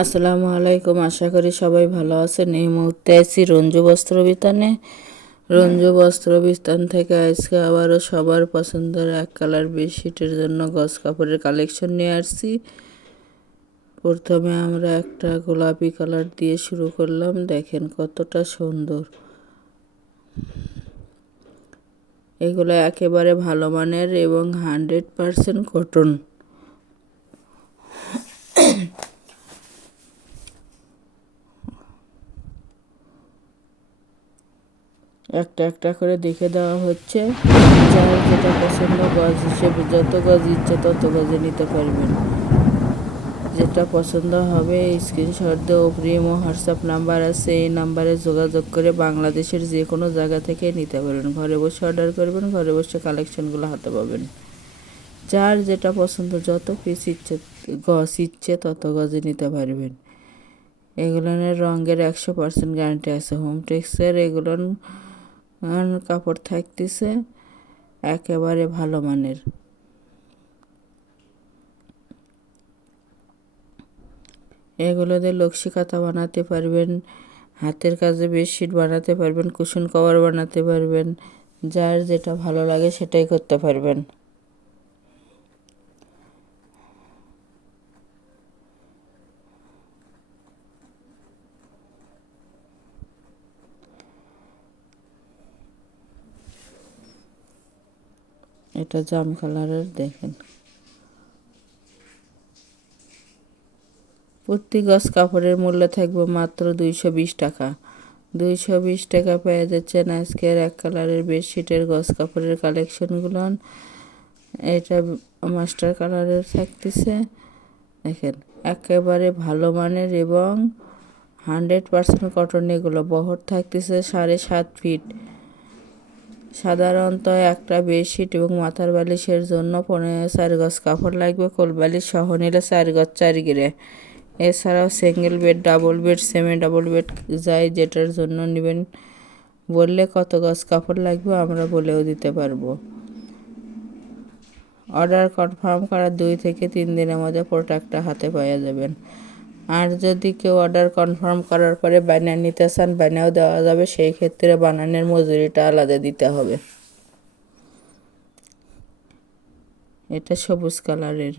আসসালামু আলাইকুম, আশা করি সবাই ভালো আছেন। এই মুহূর্তে আছি রঞ্জু বস্ত্র বিতানে। রঞ্জু বস্ত্র বিতান থেকে আজকে আবারও সবার পছন্দের এক কালার বেডশিটের জন্য গজ কাপড়ের কালেকশন নিয়ে আসছি। প্রথমে আমরা একটা গোলাপি কালার দিয়ে শুরু করলাম। দেখেন কতটা সুন্দর। এগুলো একেবারে ভালো মানের এবং 100% কটন। একটা একটা করে দেখে দেওয়া হচ্ছে। যার যেটা পছন্দ গজ হিসেবে যত গজ ইচ্ছে তত গজে নিতে পারবেন। যেটা পছন্দ হবে স্ক্রিনশট দিয়ে প্রিমো হোয়াটসঅ্যাপ নাম্বার আছে, এই নাম্বারে যোগাযোগ করে বাংলাদেশের যে কোনো জায়গা থেকে নিতে পারবেন। ঘরে বসে অর্ডার করবেন, ঘরে বসে কালেকশনগুলো হাতে পাবেন। যার যেটা পছন্দ যত পিস ইচ্ছে গজ ইচ্ছে তত গজে নিতে পারবেন। এগুলোর রঙের 100% গ্যারান্টি আছে। হোমটেক্সের এগুলোর কাপড় থাকতেছে একেবারে ভালো মানের। এগুলো দিয়ে লক্ষ্মী কাঁথা বানাতে পারবেন, হাতের কাজে বেডশিট বানাতে পারবেন, কুশন কভার বানাতে পারবেন। যার যেটা ভালো লাগে সেটাই করতে পারবেন। এটা জাম কালারের। দেখেন প্রতি গজ কাপড়ের মূল্য থাকবে মাত্র 220 টাকা। 220 টাকা পেয়ে যাচ্ছেন আজকের এক কালারের বেডশিটের গজ কাপড়ের কালেকশনগুলো। এটা মাস্টার কালারের থাকতেছে। দেখেন একেবারে ভালো মানের এবং 100% কটন। এগুলো বহর থাকতেছে 7.5 ফিট। সাধারণত একটা বেডশিট এবং মাথার বালিশের জন্য 4 গজ কাপড় লাগবে। কোল বালিশ সহ নিলে 4 গজ 4 গিরে। এছাড়াও single bed, double bed, semi double bed যাই যেটার জন্য নেবেন বললে কত গজ কাপড় লাগবে আমরা বলেও দিতে পারবো। অর্ডার কনফার্ম করার 2 থেকে 3 দিনের মধ্যে প্রোডাক্টটা হাতে পাওয়া যাবেন। আর যদি কেউ অর্ডার কনফার্ম করার পরে বানিয়ে নিতে চান বানিয়েও দেওয়া যাবে। সেই ক্ষেত্রে বানানোর মজুরিটা আলাদা দিতে হবে। এটা সবুজ কালারের।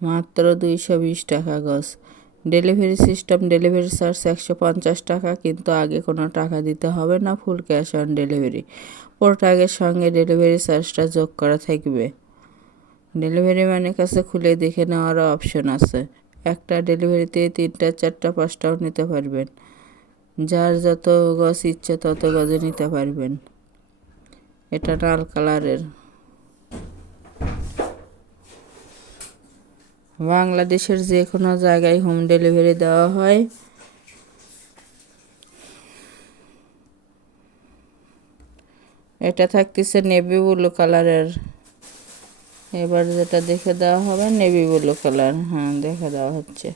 মাত্র 220 টাকা গজ। ডেলিভারি সিস্টেম, ডেলিভারি চার্জ 150 টাকা, কিন্তু আগে কোনো টাকা দিতে হবে না। Full cash on delivery. প্রোডাক্টের সঙ্গে ডেলিভারি চার্জটা যোগ করা থাকবে। ডেলিভারি ম্যানের কাছে খুলে দেখে নেওয়ারও অপশন আছে। একটা ডেলিভারিতে 3টা 4টা 5টাও নিতে পারবেন। যার যত গজ ইচ্ছে তত গজে নিতে পারবেন। এটা লাল কালারের। বাংলাদেশের যে কোনো জায়গায় হোম ডেলিভারি দেওয়া হয়। এটা থাকতেছে নেভি ব্লু কালারের। এবার যেটা দেখে দেওয়া হবে নেভি ব্লু কালার। হ্যাঁ, দেখে দেওয়া হচ্ছে।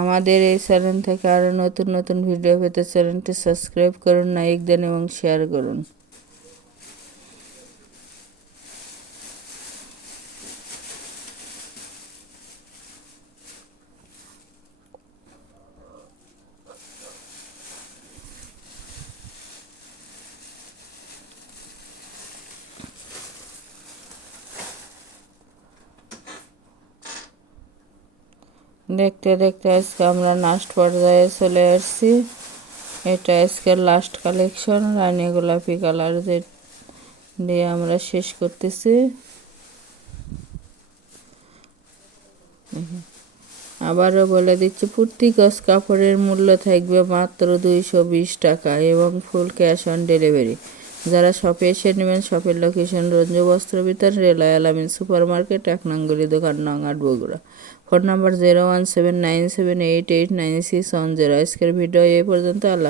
আমাদের এই চ্যানেল থেকে আরও নতুন নতুন ভিডিও পেতে চ্যানেলটি সাবস্ক্রাইব করুন, লাইক দেন এবং শেয়ার করুন। দেখতে দেখতে আজকে আমরা লাস্ট পর্যায়ে চলে আসছি। এটা আজকের লাস্ট কালেকশন। রানী গোলাপি কালার দিয়ে আমরা শেষ করতেছি। আবারও বলে দিচ্ছি, প্রতি গজ কাপড়ের মূল্য থাকবে মাত্র 220 টাকা এবং ফুল ক্যাশ অন ডেলিভারি। যারা শপে এসে নেবেন, শপের লোকেশন রঞ্জু বস্ত্র বিতান, রেলওয়ে আলামিন সুপার মার্কেট, 1 নং গলি, দোকান নং 8, বগুড়া। Phone number 01797889610। আজকের ভিডিও এই পর্যন্ত। আল্লাহ।